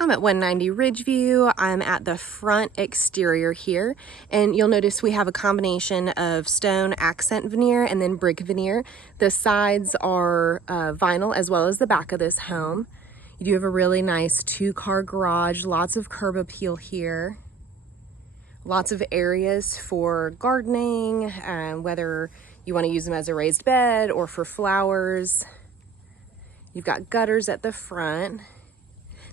I'm at 190 Ridgeview. I'm at the front exterior here, and you'll notice we have a combination of stone accent veneer and then brick veneer. The sides are vinyl as well as the back of this home. You do have a really nice two-car garage, lots of curb appeal here. Lots of areas for gardening, whether you want to use them as a raised bed or for flowers. You've got gutters at the front.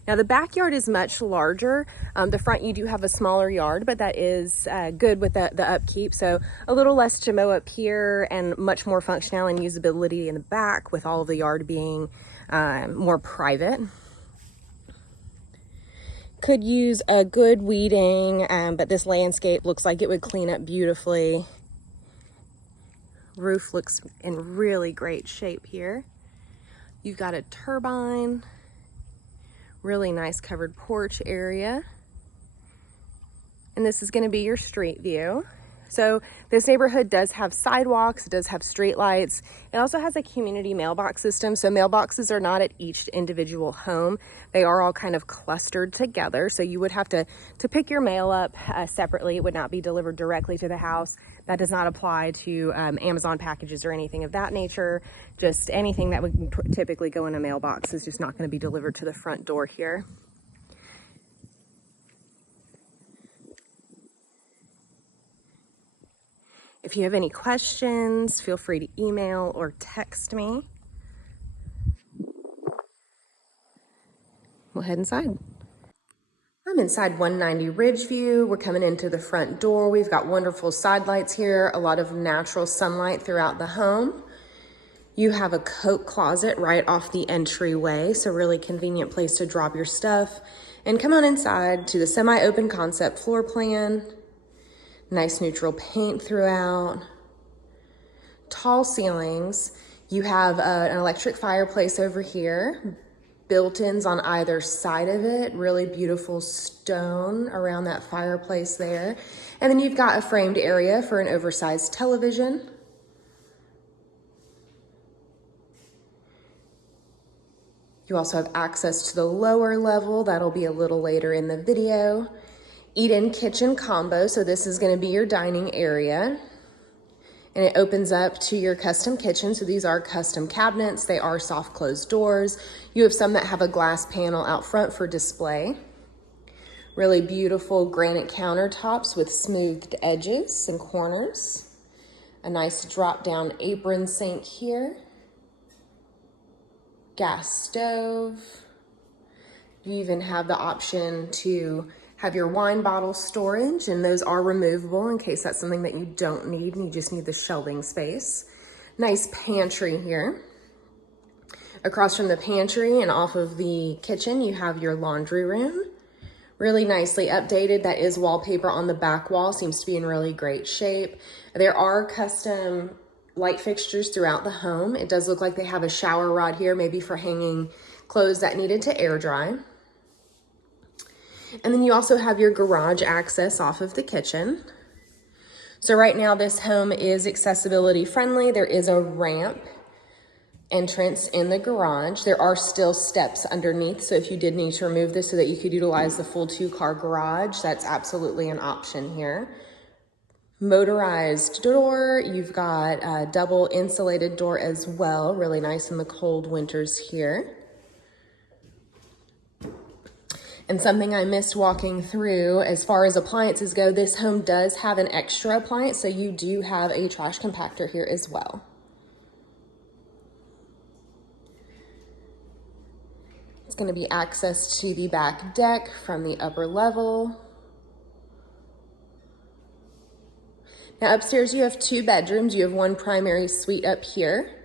Now the backyard is much larger. The front you do have a smaller yard, but that is good with the upkeep. So a little less to mow up here and much more functional and usability in the back with all of the yard being more private. Could use a good weeding, but this landscape looks like it would clean up beautifully. Roof looks in really great shape here. You've got a turbine. Really nice covered porch area. And this is going to be your street view. So this neighborhood does have sidewalks, it does have street lights. It also has a community mailbox system. So mailboxes are not at each individual home. They are all kind of clustered together. So you would have to pick your mail up separately. It would not be delivered directly to the house. That does not apply to Amazon packages or anything of that nature. Just anything that would typically go in a mailbox is just not going to be delivered to the front door here. If you have any questions, feel free to email or text me. We'll head inside. I'm inside 190 Ridgeview. We're coming into the front door. We've got wonderful side lights here, a lot of natural sunlight throughout the home. You have a coat closet right off the entryway, so really convenient place to drop your stuff. And come on inside to the semi-open concept floor plan. Nice neutral paint throughout. Tall ceilings. You have an electric fireplace over here. Built-ins on either side of it. Really beautiful stone around that fireplace there. And then you've got a framed area for an oversized television. You also have access to the lower level. That'll be a little later in the video. Eat-in kitchen combo, so this is going to be your dining area. And it opens up to your custom kitchen. So these are custom cabinets. They are soft closed doors. You have some that have a glass panel out front for display. Really beautiful granite countertops with smoothed edges and corners. A nice drop-down apron sink here. Gas stove. You even have the option to have your wine bottle storage, and those are removable in case that's something that you don't need and you just need the shelving space. Nice pantry here. Across from the pantry and off of the kitchen, you have your laundry room. Really nicely updated. That is wallpaper on the back wall, seems to be in really great shape. There are custom light fixtures throughout the home. It does look like they have a shower rod here, maybe for hanging clothes that needed to air dry. And then you also have your garage access off of the kitchen. So right now this home is accessibility friendly. There is a ramp entrance in the garage. There are still steps underneath. So if you did need to remove this so that you could utilize the full 2-car garage, that's absolutely an option here. Motorized door. You've got a double insulated door as well. Really nice in the cold winters here. And something I missed walking through, as far as appliances go, this home does have an extra appliance, so you do have a trash compactor here as well. It's going to be access to the back deck from the upper level. Now upstairs you have 2 bedrooms. You have one primary suite up here.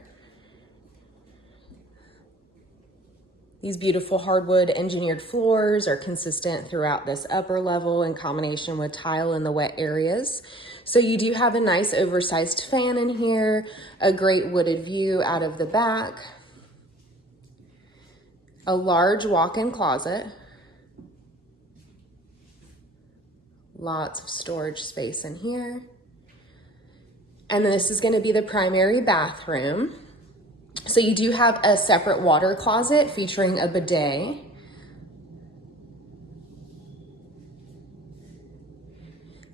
These beautiful hardwood engineered floors are consistent throughout this upper level in combination with tile in the wet areas. So you do have a nice oversized fan in here, a great wooded view out of the back, a large walk-in closet, lots of storage space in here. And then this is going to be the primary bathroom. So you do have a separate water closet featuring a bidet.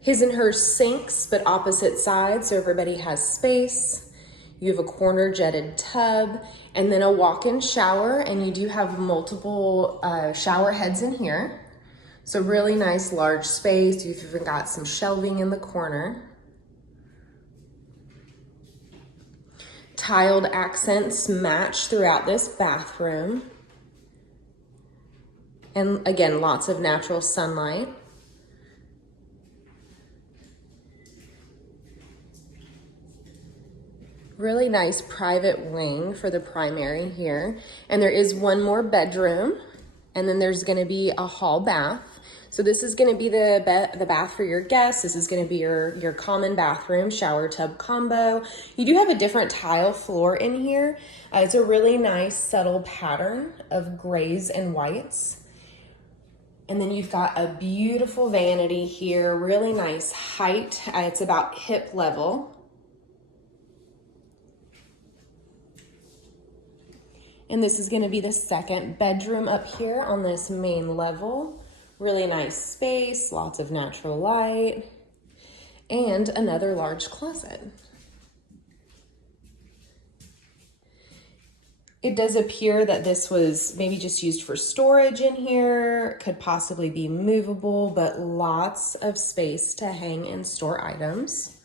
His and her sinks, but opposite sides, so everybody has space. You have a corner jetted tub and then a walk-in shower, and you do have multiple shower heads in here. So really nice large space. You've even got some shelving in the corner. Tiled accents match throughout this bathroom. And again, lots of natural sunlight. Really nice private wing for the primary here. And there is one more bedroom, and then there's gonna be a hall bath. So this is gonna be the bath for your guests. This is gonna be your common bathroom, shower tub combo. You do have a different tile floor in here. It's a really nice subtle pattern of grays and whites. And then you've got a beautiful vanity here, really nice height. It's about hip level. And this is gonna be the second bedroom up here on this main level. Really nice space, lots of natural light, and another large closet. It does appear that this was maybe just used for storage in here, could possibly be movable, but lots of space to hang and store items.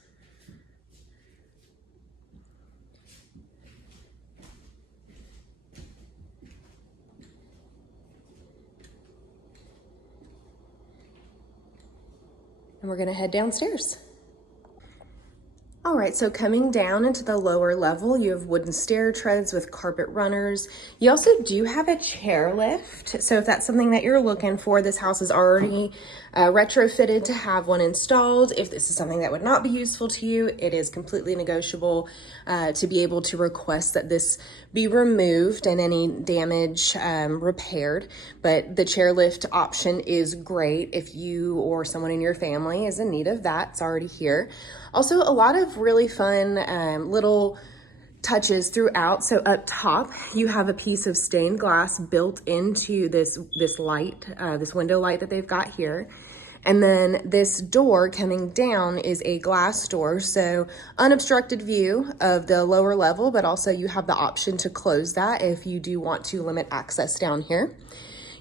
And we're gonna head downstairs. All right, so coming down into the lower level, you have wooden stair treads with carpet runners. You also do have a chair lift. So if that's something that you're looking for, this house is already retrofitted to have one installed. If this is something that would not be useful to you, it is completely negotiable to be able to request that this be removed and any damage repaired. But the chairlift option is great if you or someone in your family is in need of that. It's already here. Also, a lot of really fun little touches throughout. So up top, you have a piece of stained glass built into this light, this window light that they've got here. And then this door coming down is a glass door, so unobstructed view of the lower level, but also you have the option to close that if you do want to limit access down here.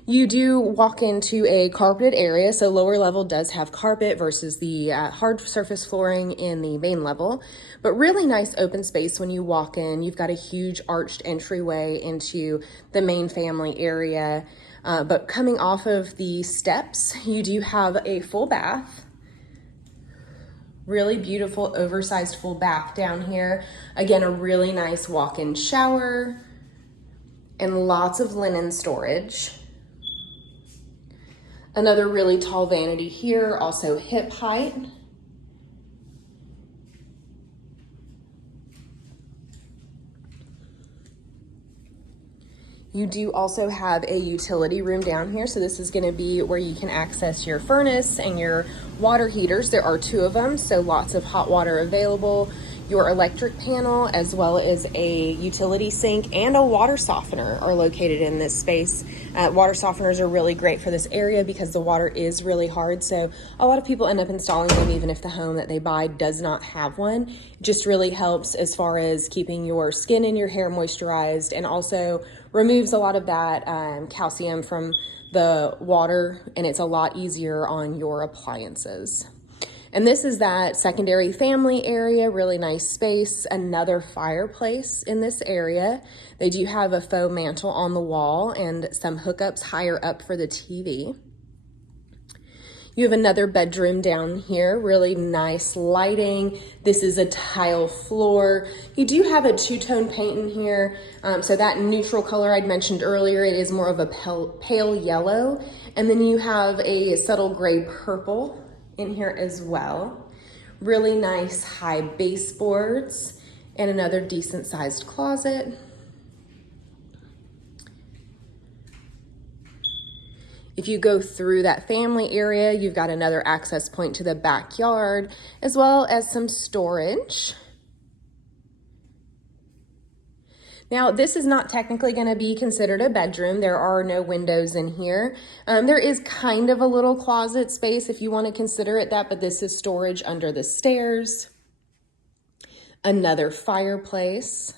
You do walk into a carpeted area, so lower level does have carpet versus the hard surface flooring in the main level, but really nice open space when you walk in. You've got a huge arched entryway into the main family area, but coming off of the steps, you do have a full bath. Really beautiful oversized full bath down here. Again, a really nice walk-in shower and lots of linen storage. Another really tall vanity here, also hip height. You do also have a utility room down here. So this is gonna be where you can access your furnace and your water heaters. There are 2 of them, so lots of hot water available. Your electric panel, as well as a utility sink and a water softener are located in this space. Water softeners are really great for this area because the water is really hard. So a lot of people end up installing them even if the home that they buy does not have one. It just really helps as far as keeping your skin and your hair moisturized, and also removes a lot of that calcium from the water, and it's a lot easier on your appliances. And this is that secondary family area, really nice space, another fireplace in this area. They do have a faux mantle on the wall and some hookups higher up for the TV. You have another bedroom down here, really nice lighting. This is a tile floor. You do have a 2-tone paint in here. So that neutral color I'd mentioned earlier, it is more of a pale yellow. And then you have a subtle gray purple in here as well. Really nice high baseboards and another decent sized closet. If you go through that family area, you've got another access point to the backyard, as well as some storage. Now, this is not technically going to be considered a bedroom. There are no windows in here. There is kind of a little closet space if you want to consider it that, but this is storage under the stairs. Another fireplace.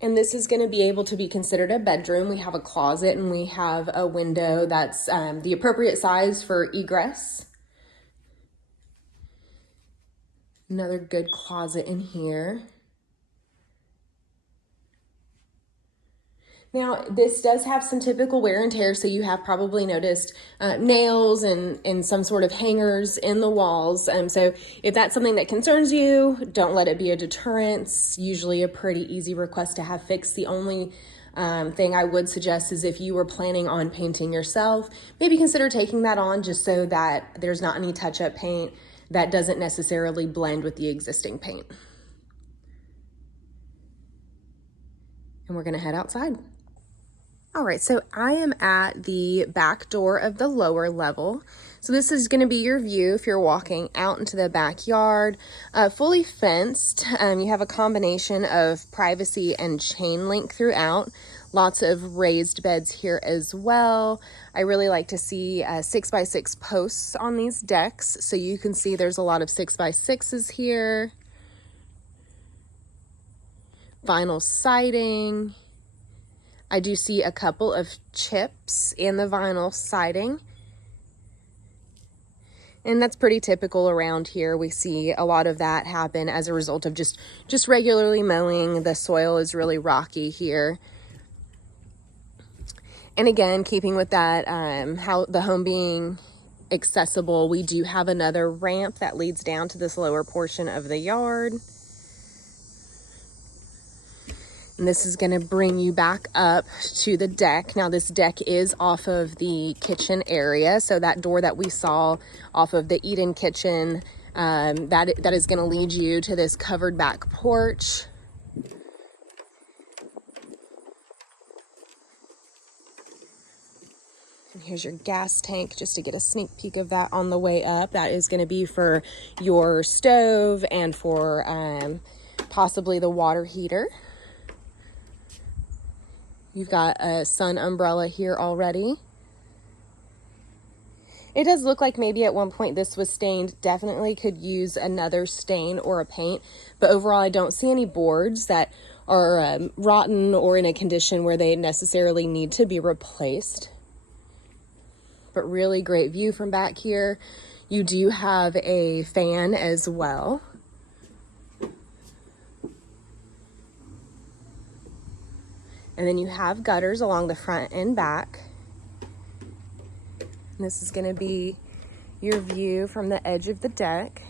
And this is going to be able to be considered a bedroom. We have a closet and we have a window that's the appropriate size for egress. Another good closet in here. Now, this does have some typical wear and tear, so you have probably noticed nails and some sort of hangers in the walls. So if that's something that concerns you, don't let it be a deterrent. It's usually a pretty easy request to have fixed. The only thing I would suggest is if you were planning on painting yourself, maybe consider taking that on just so that there's not any touch-up paint that doesn't necessarily blend with the existing paint. And we're gonna head outside. All right, so I am at the back door of the lower level. So this is going to be your view if you're walking out into the backyard. Fully fenced. You have a combination of privacy and chain link throughout. Lots of raised beds here as well. I really like to see 6x6 posts on these decks. So you can see there's a lot of 6x6s here. Vinyl siding. I do see a couple of chips in the vinyl siding. And that's pretty typical around here. We see a lot of that happen as a result of just regularly mowing. The soil is really rocky here. And again, keeping with that, how the home being accessible, we do have another ramp that leads down to this lower portion of the yard. And this is going to bring you back up to the deck. Now this deck is off of the kitchen area. So that door that we saw off of the eat-in kitchen, that is going to lead you to this covered back porch. And here's your gas tank, just to get a sneak peek of that on the way up. That is going to be for your stove and for possibly the water heater. You've got a sun umbrella here already. It does look like maybe at one point this was stained. Definitely could use another stain or a paint, but overall I don't see any boards that are rotten or in a condition where they necessarily need to be replaced. But really great view from back here. You do have a fan as well. And then you have gutters along the front and back. And this is going to be your view from the edge of the deck.